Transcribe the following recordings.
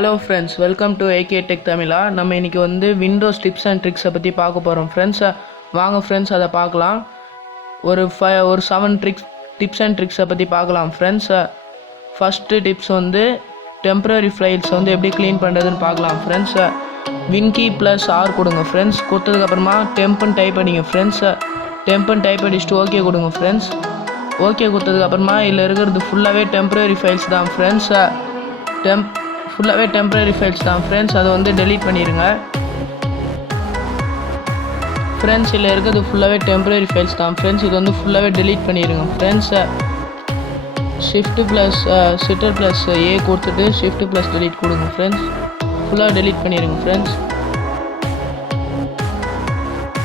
Hello friends, welcome to AK tech தமிழா. நம்ம இன்றைக்கி வந்து விண்டோஸ் டிப்ஸ் அண்ட் ட்ரிக்ஸை பற்றி பார்க்க போகிறோம் ஃப்ரெண்ட்ஸ். வாங்க ஃப்ரெண்ட்ஸ் அதை பார்க்கலாம். ஒரு 7 டிப்ஸ் அண்ட் ட்ரிக்ஸை பற்றி பார்க்கலாம் ஃப்ரெண்ட்ஸ். ஃபஸ்ட்டு டிப்ஸ் வந்து டெம்ப்ரரி ஃபைல்ஸ் வந்து எப்படி க்ளீன் பண்ணுறதுன்னு பார்க்கலாம் ஃப்ரெண்ட்ஸ். வின்கி ப்ளஸ் ஆர் கொடுங்க ஃப்ரெண்ட்ஸ். கொடுத்ததுக்கப்புறமா டெம்ப்னு டைப் பண்ணிங்க ஃப்ரெண்ட்ஸ். டெம்ப்னு டைப் அடிச்சுட்டு ஓகே கொடுங்க ஃப்ரெண்ட்ஸ். ஓகே கொடுத்ததுக்கப்புறமா இதில் இருக்கிறது ஃபுல்லாகவே டெம்ப்ரரி ஃபைல்ஸ் தான் ஃப்ரெண்ட்ஸ். ஃபுல்லாகவே டெம்ப்ரரி ஃபைல்ஸ் தான் ஃப்ரெண்ட்ஸ். அதை வந்து டெலீட் பண்ணிடுங்க ஃப்ரெண்ட்ஸ். இதில் இருக்கிறது ஃபுல்லாகவே டெம்ப்ரரி ஃபைல்ஸ் தான் ஃப்ரெண்ட்ஸ். இது வந்து ஃபுல்லாகவே டெலீட் பண்ணிடுங்க ஃப்ரெண்ட்ஸ். ஷிஃப்ட் ப்ளஸ் சிட்டர் ப்ளஸ் ஏ கொடுத்துட்டு ஷிஃப்ட் ப்ளஸ் டெலீட் கொடுங்க ஃப்ரெண்ட்ஸ். ஃபுல்லாக டெலீட் பண்ணிடுங்க ஃப்ரெண்ட்ஸ்.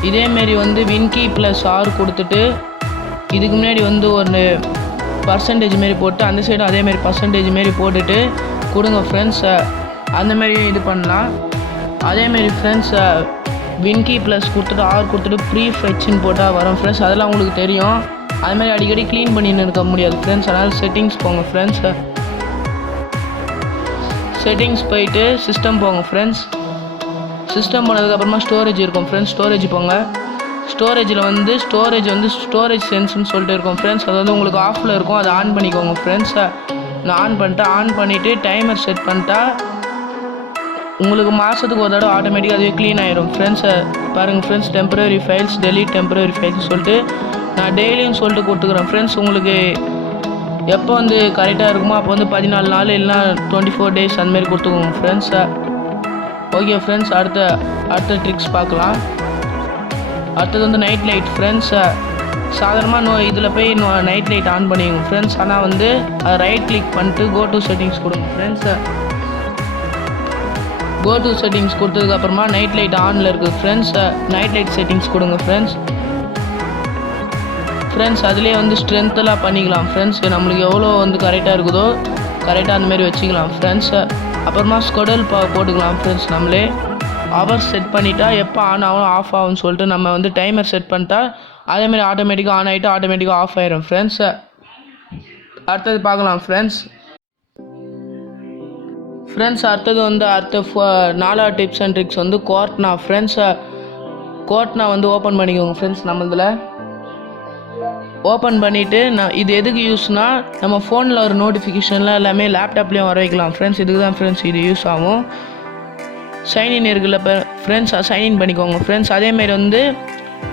இதேமாரி வந்து வின்கி ப்ளஸ் ஆர் கொடுத்துட்டு இதுக்கு முன்னாடி வந்து ஒரு பர்சன்டேஜ் மாரி போட்டு அந்த சைடு அதேமாரி பர்சன்டேஜ் மாரி போட்டுட்டு கொடுங்க ஃப்ரெண்ட்ஸ். அந்தமாரி இது பண்ணலாம். அதேமாரி ஃப்ரெண்ட்ஸ் வின்கி ப்ளஸ் கொடுத்துட்டு ஆர் கொடுத்துட்டு ப்ரீ ஃபெட்ச்னு போட்டால் வரும் ஃப்ரெண்ட்ஸ். அதெல்லாம் உங்களுக்கு தெரியும். அதுமாதிரி அடிக்கடி க்ளீன் பண்ணின்னு இருக்க முடியாது ஃப்ரெண்ட்ஸ். அதனால் செட்டிங்ஸ் போங்க ஃப்ரெண்ட்ஸ். செட்டிங்ஸ் போயிட்டு சிஸ்டம் போங்க ஃப்ரெண்ட்ஸ். சிஸ்டம் போனதுக்கப்புறமா ஸ்டோரேஜ் இருக்கும் ஃப்ரெண்ட்ஸ். ஸ்டோரேஜ் போங்க. ஸ்டோரேஜில் வந்து ஸ்டோரேஜ் சென்ஸ்னு சொல்லிட்டு இருக்கும் ஃப்ரெண்ட்ஸ். அது வந்து உங்களுக்கு ஆஃபில் இருக்கும். அதை ஆன் பண்ணிக்கோங்க ஃப்ரெண்ட்ஸ். நான் ஆன் பண்ணிவிட்டு டைமர் செட் பண்ணிட்டா உங்களுக்கு மாதத்துக்கு ஒரு தடவை ஆட்டோமேட்டிக்காக அதுவே க்ளீன் ஆகிடும் ஃப்ரெண்ட்ஸ். பாருங்கள் friends, temporary files delete temporary files சொல்லிட்டு நான் டெய்லியும் சொல்லிட்டு கொடுத்துக்குறேன் ஃப்ரெண்ட்ஸ். உங்களுக்கு எப்போ வந்து கரெக்டாக இருக்குமோ அப்போ வந்து 14 நாள் இல்லைனா 24 days அந்தமாரி கொடுத்துக்கோங்க ஃப்ரெண்ட்ஸ். ஓகே ஃப்ரெண்ட்ஸ், அடுத்த ட்ரிக்ஸ் பார்க்கலாம். அடுத்தது வந்து நைட் லைட் ஃப்ரெண்ட்ஸ். சாதாரணமாக இதில் போய் நைட் லைட் ஆன் பண்ணிக்கோங்க ஃப்ரெண்ட்ஸ். ஆனால் வந்து அதை ரைட் கிளிக் பண்ணிட்டு கோ டு செட்டிங்ஸ் கொடுங்க ஃப்ரெண்ட்ஸ். கோ டு செட்டிங்ஸ் கொடுத்ததுக்கப்புறமா நைட் லைட் ஆனில் இருக்குது ஃப்ரெண்ட்ஸ். நைட் லைட் செட்டிங்ஸ் கொடுங்க ஃப்ரெண்ட்ஸ். அதுலேயே வந்து ஸ்ட்ரென்த்தெல்லாம் பண்ணிக்கலாம் ஃப்ரெண்ட்ஸ். நம்மளுக்கு எவ்வளோ வந்து கரெக்டாக இருக்குதோ கரெக்டாக அந்தமாரி வச்சுக்கலாம் ஃப்ரெண்ட்ஸ். அப்புறமா ஸ்கெடியூல் போட்டுக்கலாம் ஃப்ரெண்ட்ஸ். நம்மளே ஹவர்ஸ் செட் பண்ணிட்டா எப்போ ஆன் ஆகும் ஆஃப் ஆகும்னு சொல்லிட்டு நம்ம வந்து டைமர் செட் பண்ணிட்டா அதேமாதிரி ஆட்டோமேட்டிக்காக ஆன் ஆகிட்டு ஆட்டோமேட்டிக்காக ஆஃப் ஆயிடும் ஃப்ரெண்ட்ஸ். அடுத்தது பார்க்கலாம் ஃப்ரெண்ட்ஸ். அடுத்தது வந்து 4 டிப்ஸ் அண்ட் ட்ரிக்ஸ் வந்து கோர்ட்னா ஃப்ரெண்ட்ஸ். கோர்ட்னா வந்து ஓப்பன் பண்ணிக்கோங்க ஃப்ரெண்ட்ஸ். நம்ம இதில் ஓப்பன் பண்ணிவிட்டு இது எதுக்கு யூஸ்னால் நம்ம ஃபோனில் ஒரு நோட்டிஃபிகேஷன்லாம் எல்லாமே லேப்டாப்லேயும் வர வைக்கலாம் ஃப்ரெண்ட்ஸ். இதுக்கு தான் ஃப்ரெண்ட்ஸ் இது யூஸ் ஆகும். சைன்இன் இருக்குல்ல ஃப்ரெண்ட்ஸ், சைன்இன் பண்ணிக்கோங்க ஃப்ரெண்ட்ஸ். அதேமாரி வந்து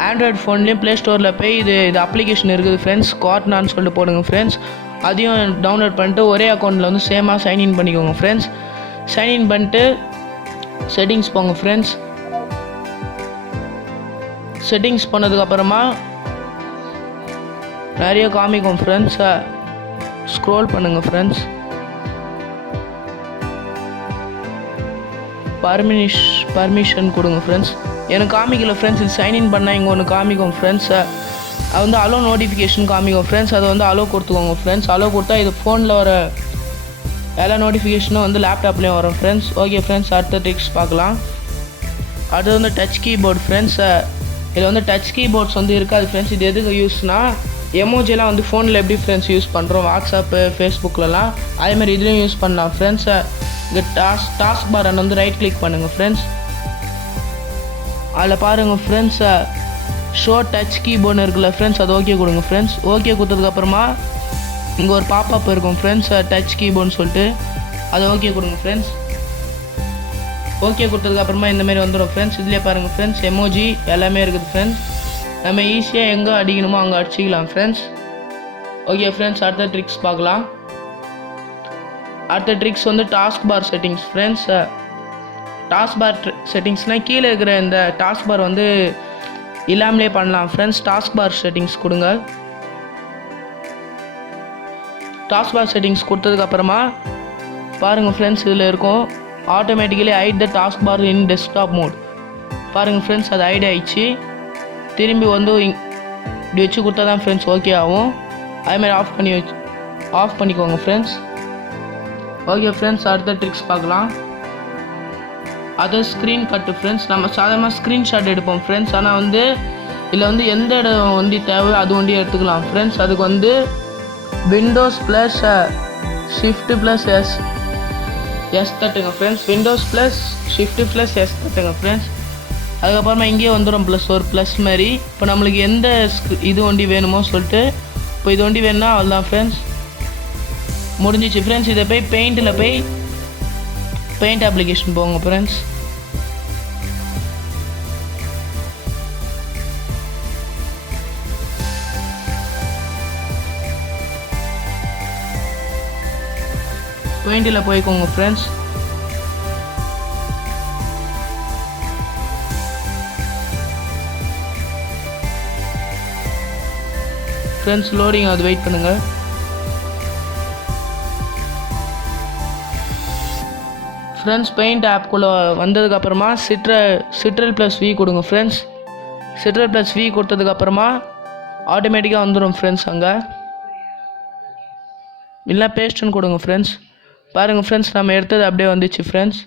ஆண்ட்ராய்டு ஃபோன்லேயும் ப்ளே ஸ்டோரில் போய் இது அப்ளிகேஷன் இருக்குது ஃப்ரெண்ட்ஸ். கோர்ட்னான்னு சொல்லிட்டு போடுங்க ஃப்ரெண்ட்ஸ். அதையும் டவுன்லோட் பண்ணிட்டு ஒரே அக்கௌண்ட்டில் வந்து சேமாக சைன்இன் பண்ணிக்கோங்க ஃப்ரெண்ட்ஸ். சைன்இன் பண்ணிட்டு செட்டிங்ஸ் போங்க ஃப்ரெண்ட்ஸ். செட்டிங்ஸ் போனதுக்கப்புறமா நிறைய காமிக்கும் ஃப்ரெண்ட்ஸ். ஸ்க்ரோல் பண்ணுங்கள் ஃப்ரெண்ட்ஸ். பர்மிஷன் கொடுங்க ஃப்ரெண்ட்ஸ். எனக்கு காமிக்கல ஃப்ரெண்ட்ஸ். இது சைன்இன் பண்ணால் இங்கே ஒன்று காமிக்கும் ஃப்ரெண்ட்ஸ். அது வந்து அலோ நோட்டிஃபிகேஷன் காமிக்கும் ஃப்ரெண்ட்ஸ். அதை வந்து அலோ கொடுத்துக்கோங்க ஃப்ரெண்ட்ஸ். அலோ கொடுத்தா இது ஃபோனில் வர எல்லா நோட்டிஃபிகேஷனும் வந்து லேப்டாப்லேயும் வரும் ஃப்ரெண்ட்ஸ். ஓகே ஃப்ரெண்ட்ஸ், அடுத்த ட்ரிக்ஸ் பார்க்கலாம். அடுத்தது வந்து டச் கீபோர்ட் ஃப்ரெண்ட்ஸ். இதில் வந்து டச் கீபோர்ட்ஸ் வந்து இருக்காது ஃப்ரெண்ட்ஸ். இது எதுக்கு யூஸ்னால் எமோஜிலாம் வந்து ஃபோனில் எப்படி ஃப்ரெண்ட்ஸ் யூஸ் பண்ணுறோம் வாட்ஸ்அப்பு ஃபேஸ்புக்கிலலாம் அதேமாதிரி இதுலேயும் யூஸ் பண்ணலாம் ஃப்ரெண்ட்ஸ். இங்கே டாஸ்க் பார் வந்து ரைட் கிளிக் பண்ணுங்கள் ஃப்ரெண்ட்ஸ். அதில் பாருங்கள் ஃப்ரெண்ட்ஸ், ஷோ டச் கீபோர்டு இருக்குல்ல ஃப்ரெண்ட்ஸ், அது ஓகே கொடுங்க ஃப்ரெண்ட்ஸ். ஓகே கொடுத்ததுக்கப்புறமா இங்கே ஒரு பாப்அப் இருக்கும் ஃப்ரெண்ட்ஸ், டச் கீபோர்டுன்னு சொல்லிட்டு அதை ஓகே கொடுங்க ஃப்ரெண்ட்ஸ். ஓகே கொடுத்ததுக்கப்புறமா இந்தமாரி வந்துடும் ஃப்ரெண்ட்ஸ். இதுலேயே பாருங்கள் ஃப்ரெண்ட்ஸ், எமோஜி எல்லாமே இருக்குது ஃப்ரெண்ட்ஸ். நம்ம ஈஸியாக எங்கே அடிக்கணுமோ அங்கே அடிச்சிக்கலாம் ஃப்ரெண்ட்ஸ். ஓகே ஃப்ரெண்ட்ஸ், அடுத்த ட்ரிக்ஸ் பார்க்கலாம். அடுத்த ட்ரிக்ஸ் வந்து task bar settings friends. Task bar செட்டிங்ஸ்னால் கீழே இருக்கிற இந்த டாஸ்க் பார் வந்து இல்லாமலே பண்ணலாம் ஃப்ரெண்ட்ஸ். டாஸ்க் பார் செட்டிங்ஸ் கொடுங்க. டாஸ்க் பார் செட்டிங்ஸ் கொடுத்ததுக்கப்புறமா பாருங்கள் ஃப்ரெண்ட்ஸ், இதில் இருக்கும் automatically hide the task bar in desktop mode. பாருங்கள் ஃப்ரெண்ட்ஸ், அது ஹைட் ஆகிடுச்சு. திரும்பி வந்து இப்படி வச்சு கொடுத்தா தான் ஃப்ரெண்ட்ஸ் ஓகே ஆகும். அதேமாதிரி ஆஃப் பண்ணிக்கோங்க ஃப்ரெண்ட்ஸ். ஓகே ஃப்ரெண்ட்ஸ், அடுத்த ட்ரிக்ஸ் பார்க்கலாம். அது ஸ்க்ரீன் கட்டு ஃப்ரெண்ட்ஸ். நம்ம சாதாரணமாக ஸ்க்ரீன்ஷாட் எடுப்போம் ஃப்ரெண்ட்ஸ். ஆனால் வந்து இதில் வந்து எந்த இடம் வண்டி தேவை அது வண்டி எடுத்துக்கலாம் ஃப்ரெண்ட்ஸ். அதுக்கு வந்து Windows plus shift plus S S தட்டுங்க friends. Windows plus shift plus S தட்டுங்க ஃப்ரெண்ட்ஸ். அதுக்கப்புறமா இங்கேயே வந்துடும் ப்ளஸ் ஒரு ப்ளஸ் மாதிரி. இப்போ நம்மளுக்கு எந்த இது வண்டி வேணுமோ சொல்லிட்டு இப்போ இது வண்டி வேணும்னா அவ்வளோதான் ஃப்ரெண்ட்ஸ், முடிஞ்சிச்சு ஃப்ரெண்ட்ஸ். இதை போய் பெயிண்டில் போய் பெயிண்ட் அப்ளிகேஷன் போங்க ஃப்ரெண்ட்ஸ். பெயிண்டில் போய்க்கோங்க ஃப்ரெண்ட்ஸ். ஃப்ரெண்ட்ஸ் லோடிங் அது வெயிட் பண்ணுங்கள். ஃப்ரெண்ட்ஸ் பெயிண்ட் ஆப்குள்ளே வந்ததுக்கப்புறமா சிட்ரல் ப்ளஸ் வி கொடுங்க ஃப்ரெண்ட்ஸ். சிட்ரல் ப்ளஸ் வி கொடுத்ததுக்கப்புறமா ஆட்டோமேட்டிக்காக வந்துடும் ஃப்ரெண்ட்ஸ். அங்கே இல்லை பேஸ்ட்டுன்னு கொடுங்க ஃப்ரெண்ட்ஸ். பாருங்கள் ஃப்ரெண்ட்ஸ், நம்ம எடுத்தது அப்படியே வந்துச்சு ஃப்ரெண்ட்ஸ்.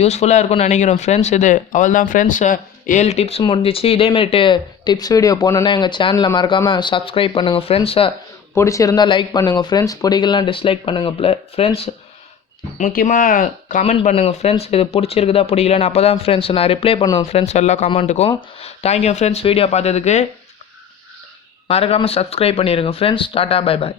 யூஸ்ஃபுல்லாக இருக்கும்னு நினைக்கிறோம் ஃப்ரெண்ட்ஸ். இது அவள் தான் ஃப்ரெண்ட்ஸ், 7 டிப்ஸ் முடிஞ்சிச்சு. இதேமாரி டிப்ஸ் வீடியோ போனோன்னா எங்கள் சேனலை மறக்காமல் சப்ஸ்கிரைப் பண்ணுங்கள் ஃப்ரெண்ட்ஸ். பிடிச்சிருந்தால் லைக் பண்ணுங்கள் ஃப்ரெண்ட்ஸ், பிடிக்கலாம் டிஸ்லைக் பண்ணுங்கள் ஃப்ரெண்ட்ஸ். முக்கியமாக கமெண்ட் பண்ணுங்கள் ஃப்ரெண்ட்ஸ், இது பிடிச்சிருக்குதா பிடிக்கலன்னு. அப்போ தான் ஃப்ரெண்ட்ஸ் நான் ரிப்ளை பண்ணுவேன் ஃப்ரெண்ட்ஸ் எல்லா கமெண்ட்டுக்கும். தேங்க்யூ ஃப்ரெண்ட்ஸ், வீடியோ பார்த்ததுக்கு. மறக்காமல் சப்ஸ்கிரைப் பண்ணிடுங்க ஃப்ரெண்ட்ஸ். Tata bye bye.